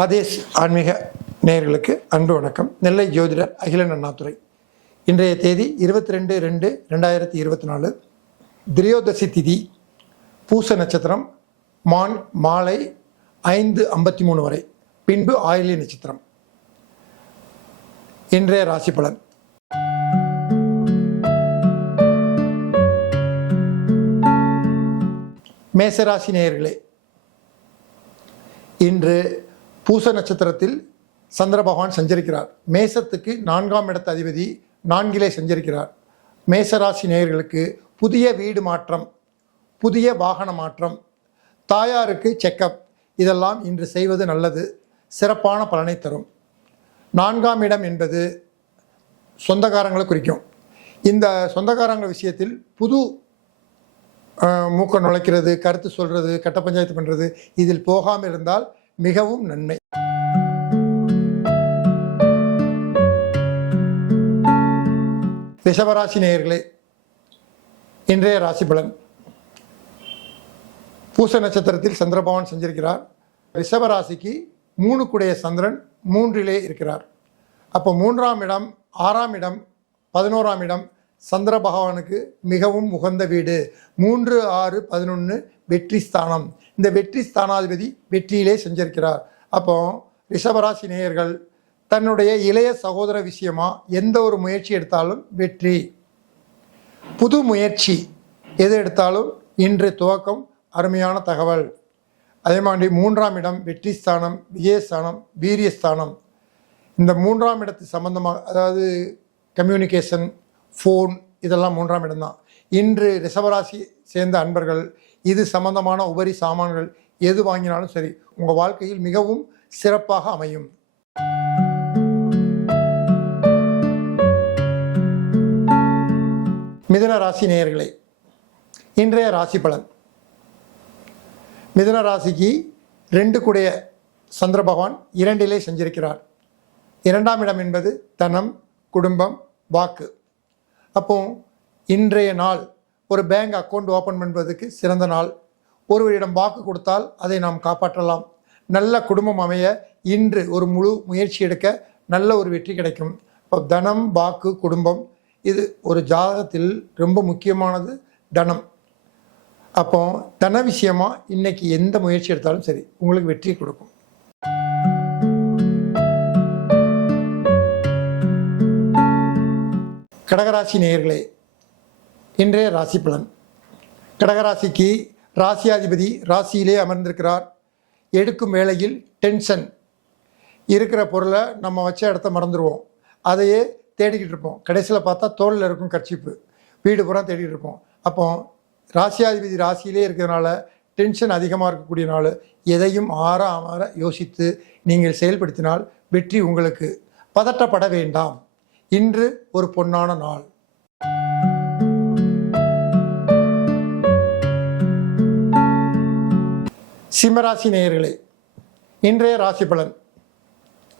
ஆதேஷ் ஆன்மீக நேயர்களுக்கு அன்பு வணக்கம். நெல்லை ஜோதிடர் அகிலன் அண்ணாதுரை. இன்றைய தேதி 22/2/2024. திரியோதசி திதி, பூச நட்சத்திரம், மாலை 5:53 வரை, பின்பு ஆயில்ய நட்சத்திரம். இன்றைய ராசி பலன். மேசராசி நேயர்களே, இன்று பூச நட்சத்திரத்தில் சந்திர பகவான் சஞ்சரிக்கிறார். மேசத்துக்கு 4ஆம் இடத்து அதிபதி 4லே சஞ்சரிக்கிறார். மேசராசி நேயர்களுக்கு புதிய வீடு மாற்றம், புதிய வாகன மாற்றம், தாயாருக்கு செக்கப், இதெல்லாம் இன்று செய்வது நல்லது, சிறப்பான பலனை தரும். 4ஆம் இடம் என்பது சொந்தக்காரங்களை குறிக்கும். இந்த சொந்தக்காரங்கள் விஷயத்தில் புது மூக்க நுழைக்கிறது, கருத்து சொல்கிறது, கட்ட பஞ்சாயத்து பண்ணுறது, இதில் போகாமல் இருந்தால் மிகவும் நன்மை. ரிஷபராசி நேயர்களே, இன்றைய ராசி பலன். பூச நட்சத்திரத்தில் சந்திர பகவான் சஞ்சரிக்கிறார். ரிஷபராசிக்கு 3 குடைய சந்திரன் 3லே இருக்கிறார். அப்போ 3ஆம் இடம், 6ஆம் இடம், 11ஆம் இடம் சந்திர பகவானுக்கு மிகவும் உகந்த வீடு. 3, 6, 11 வெற்றி ஸ்தானம். இந்த வெற்றி ஸ்தானாதிபதி வெற்றியிலே சஞ்சரிக்கிறார். அப்போ ரிஷபராசி நேயர்கள் தன்னுடைய இளைய சகோதர விஷயமா எந்த ஒரு முயற்சி எடுத்தாலும் வெற்றி. புது முயற்சி எது எடுத்தாலும் இன்று துவக்கம் அருமையான தகவல். அதே மாதிரி 3ஆம் இடம் வெற்றி ஸ்தானம், விஜயஸ்தானம், வீரியஸ்தானம். இந்த 3ஆம் இடத்து சம்பந்தமாக, அதாவது கம்யூனிகேஷன், ஃபோன், இதெல்லாம் 3ஆம் இடம்தான். இன்று ரிஷபராசி சேர்ந்த அன்பர்கள் இது சம்பந்தமான உபரி சாமான்கள் எது வாங்கினாலும் சரி, உங்கள் வாழ்க்கையில் மிகவும் சிறப்பாக அமையும். மிதுன ராசி நேயர்களே, இன்றைய ராசி பலன். மிதுன ராசிக்கு 2 குடைய சந்திர பகவான் 2லே சஞ்சரிக்கிறார். 2ஆம் இடம் என்பது தனம், குடும்பம், வாக்கு. அப்போ இன்றைய நாள் ஒரு பேங்க் அக்கௌண்ட் ஓப்பன் பண்ணுவதற்கு சிறந்த நாள். ஒருவரிடம் வாக்கு கொடுத்தால் அதை நாம் காப்பாற்றலாம். நல்ல குடும்பம் அமைய இன்று ஒரு முழு முயற்சி எடுக்க நல்ல ஒரு வெற்றி கிடைக்கும். இப்போ தனம், வாக்கு, குடும்பம், இது ஒரு ஜாதகத்தில் ரொம்ப முக்கியமானது. தனம். அப்போ தன விஷயமா இன்னைக்கு எந்த முயற்சி எடுத்தாலும் சரி உங்களுக்கு வெற்றி கொடுக்கும். கடகராசி நேயர்களே, இன்றைய ராசி பலன். கடகராசிக்கு ராசியாதிபதி ராசியிலே அமர்ந்திருக்கிறார். எடுக்கும் வேளையில் டென்ஷன். இருக்கிற பொருளை நம்ம வச்ச இடத்த மறந்துடுவோம், அதையே தேடிக்கிட்டு இருப்போம். கடைசியில் பார்த்தா தோளில் இருக்கும் கர்ச்சிப்பு, வீடு பூரா தேடிக்கிட்டு இருப்போம். அப்போ ராசியாதிபதி ராசியிலே இருக்கிறதுனால டென்ஷன் அதிகமாக இருக்கக்கூடிய நாள். எதையும் ஆற யோசித்து நீங்கள் செயல்படுத்தினால் வெற்றி உங்களுக்கு. பதட்டப்பட வேண்டாம், இன்று ஒரு பொன்னான நாள். சிம்மராசி நேயர்களே, இன்றைய ராசி பலன்.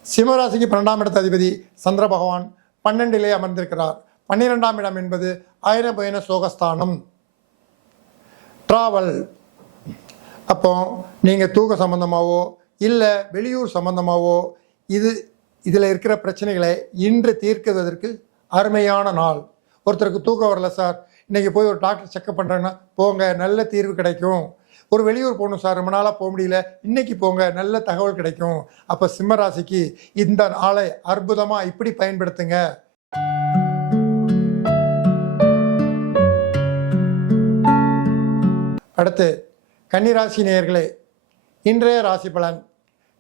சிம்மராசிக்கு 12ஆம் இடத்து அதிபதி சந்திர பகவான் 12லே அமர்ந்திருக்கிறார். 12ஆம் இடம் என்பது அயன பயன சோகஸ்தானம், டிராவல். அப்போ நீங்கள் தூக்க சம்பந்தமாகவோ இல்லை வெளியூர் சம்பந்தமாகவோ இதில் இருக்கிற பிரச்சனைகளை இன்று தீர்க்குவதற்கு அருமையான நாள். ஒருத்தருக்கு தூக்கம் வரல சார், இன்றைக்கி போய் ஒரு டாக்டர் செக்கப் பண்ணுறேன்னா போங்க, நல்ல தீர்வு கிடைக்கும். ஒரு வெளியூர் போகணும் சார், ரொம்ப நாளாக போக முடியல, இன்னைக்கு போங்க, நல்ல தகவல் கிடைக்கும். அப்போ சிம்மராசிக்கு இந்த நாளை அற்புதமாக இப்படி பயன்படுத்துங்க. அடுத்து கன்னிராசி நேயர்களே, இன்றைய ராசி பலன்.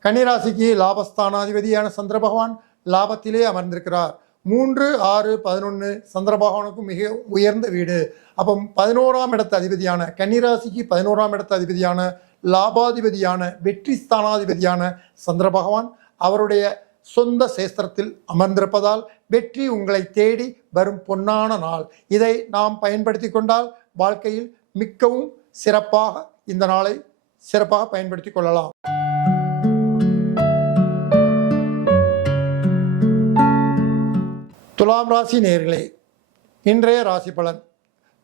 கன்னிராசிக்கு லாபஸ்தானாதிபதியான சந்திர பகவான் லாபத்திலே அமர்ந்திருக்கிறார். 3, 6, 11 சந்திர பகவானுக்கும் மிக உயர்ந்த வீடு. அப்போ 11ஆம் இடத்து அதிபதியான கன்னிராசிக்கு 11ஆம் இடத்து அதிபதியான லாபாதிபதியான வெற்றி ஸ்தானாதிபதியான சந்திர பகவான் அவருடைய சொந்த சேஸ்திரத்தில் அமர்ந்திருப்பதால் வெற்றி உங்களை தேடி வரும் பொன்னான நாள். இதை நாம் பயன்படுத்தி கொண்டால் வாழ்க்கையில் மிகவும் சிறப்பாக இந்த நாளை சிறப்பாக பயன்படுத்தி கொள்ளலாம். துலாம் ராசி நேயர்களே, இன்றைய ராசி பலன்.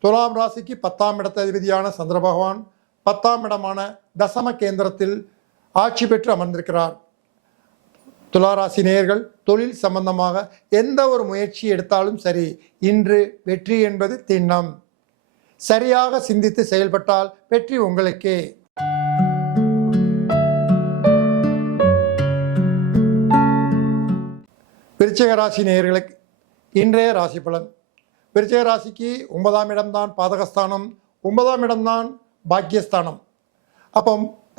துலாம் ராசிக்கு 10ஆம் இடத்து அதிபதியான சந்திர பகவான் 10ஆம் இடமான தசம கேந்திரத்தில் ஆட்சி பெற்று அமர்ந்திருக்கிறார். துளாராசி நேயர்கள் தொழில் சம்பந்தமாக எந்த ஒரு முயற்சி எடுத்தாலும் சரி, இன்று வெற்றி என்பது திண்ணம். சரியாக சிந்தித்து செயல்பட்டால் வெற்றி உங்களுக்கே. விருச்சிக ராசி நேயர்களுக்கு இன்றைய ராசி பலன். விருச்சிக ராசிக்கு 9ஆம் இடம்தான் பாதகஸ்தானம், 9ஆம் இடம்தான் பாக்கியஸ்தானம். அப்போ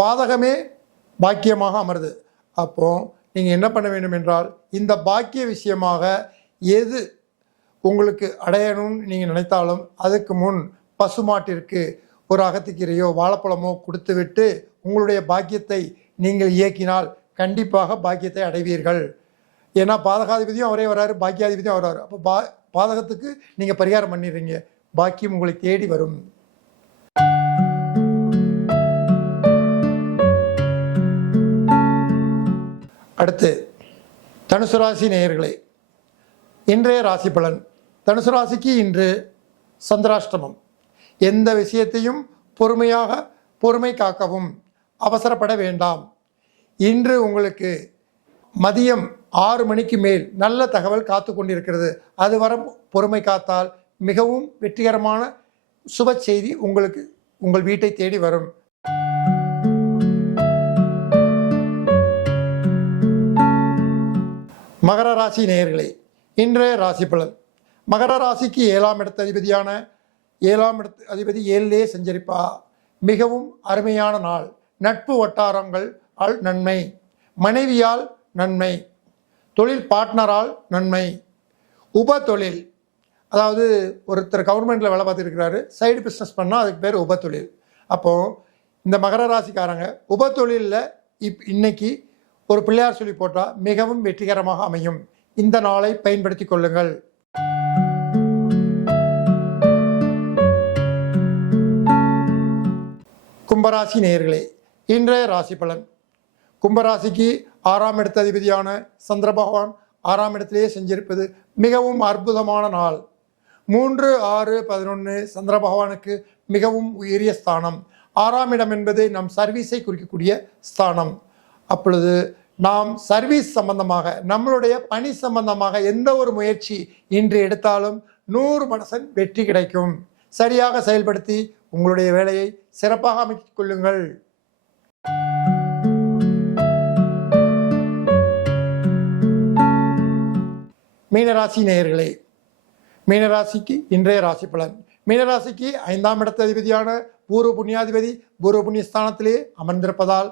பாதகமே பாக்கியமாக அமருது. அப்போ நீங்கள் என்ன பண்ண வேண்டும் என்றால், இந்த பாக்கிய விஷயமாக எது உங்களுக்கு அடையணும்னு நீங்கள் நினைத்தாலும் அதுக்கு முன் பசுமாட்டிற்கு ஒரு அகத்திக்கீரையோ வாழைப்பழமோ கொடுத்து விட்டு உங்களுடைய பாக்கியத்தை நீங்கள் இயக்கினால் கண்டிப்பாக பாக்கியத்தை அடைவீர்கள். ஏன்னா பாதகாதிபதியும் அவரே வராரு, பாக்கியாதிபதியும் வராரு. அப்போ பாதகத்துக்கு நீங்கள் பரிகாரம் பண்ணிடுறீங்க, பாக்கியம் உங்களை தேடி வரும். அடுத்து தனுசு ராசி நேயர்களே, இன்றைய ராசி பலன். தனுசு ராசிக்கு இன்று சந்திராஷ்டமம். எந்த விஷயத்தையும் பொறுமை காக்கவும், அவசரப்பட வேண்டாம். இன்று உங்களுக்கு மதியம் 6 மணிக்கு மேல் நல்ல தகவல் காத்து கொண்டிருக்கிறது. அது வர பொறுமை காத்தால் மிகவும் வெற்றிகரமான சுப செய்தி உங்களுக்கு உங்கள் வீட்டை தேடி வரும். மகர ராசி நேயர்களே, இன்றைய ராசி பலன். மகர ராசிக்கு 7ஆம் இடத்து அதிபதியான 7ஆம் இடத்து அதிபதி 7லே சஞ்சரிப்பா. மிகவும் அருமையான நாள். நட்பு வட்டாரங்கள் நன்மை, மனைவியால் நன்மை, தொழில் பார்ட்னரால் நன்மை, உப தொழில், அதாவது ஒருத்தர் கவர்மெண்ட்டில் வேலை பார்த்துருக்கிறாரு, சைடு பிஸ்னஸ் பண்ணால் அதுக்கு பேர் உப தொழில். அப்போது இந்த மகர ராசிக்காரங்க உப தொழிலில் இன்னைக்கு ஒரு பிள்ளையார் சொல்லி போட்டால் மிகவும் வெற்றிகரமாக அமையும். இந்த நாளை பயன்படுத்தி கொள்ளுங்கள். கும்பராசி நேயர்களே, இன்றைய ராசி பலன். கும்பராசிக்கு 6ஆம் இடத்து அதிபதியான சந்திர பகவான் 6ஆம் இடத்திலேயே செஞ்சிருப்பது மிகவும் அற்புதமான நாள். 3, 6, 11 சந்திர பகவானுக்கு மிகவும் உயரிய ஸ்தானம். 6ஆம் இடம் என்பது நம் சர்வீஸை குறிக்கக்கூடிய ஸ்தானம். அப்பொழுது நாம் சர்வீஸ் சம்பந்தமாக, நம்மளுடைய பணி சம்பந்தமாக எந்த ஒரு முயற்சி இன்று எடுத்தாலும் 100% வெற்றி கிடைக்கும். சரியாக செயல்படுத்தி உங்களுடைய வேலையை சிறப்பாக அமைத்துக் கொள்ளுங்கள். மீனராசி நேயர்களே, மீனராசிக்கு இன்றைய ராசி பலன். மீனராசிக்கு 5ஆம் இடத்து அதிபதியான பூர்வ புண்ணியாதிபதி பூர்வ புண்ணிய ஸ்தானத்திலே அமர்ந்திருப்பதால்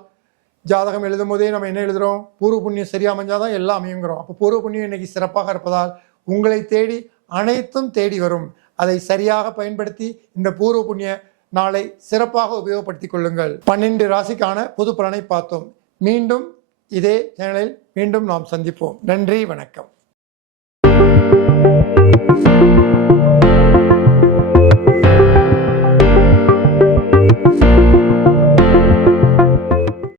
ஜாதகம் எழுதும் போதே நம்ம என்ன எழுதுகிறோம்? பூர்வ புண்ணியம் சரியாக அமைஞ்சாதான் எல்லாம் அமையுங்கிறோம். அப்போ பூர்வ புண்ணியம் இன்னைக்கு சிறப்பாக இருப்பதால் உங்களை தேடி அனைத்தும் தேடி வரும். அதை சரியாக பயன்படுத்தி இந்த பூர்வ புண்ணிய நாளை சிறப்பாக உபயோகப்படுத்திக் கொள்ளுங்கள். 12 ராசிக்கான பொது பலனை பார்த்தோம். மீண்டும் இதே சேனலில் மீண்டும் நாம் சந்திப்போம். நன்றி, வணக்கம்.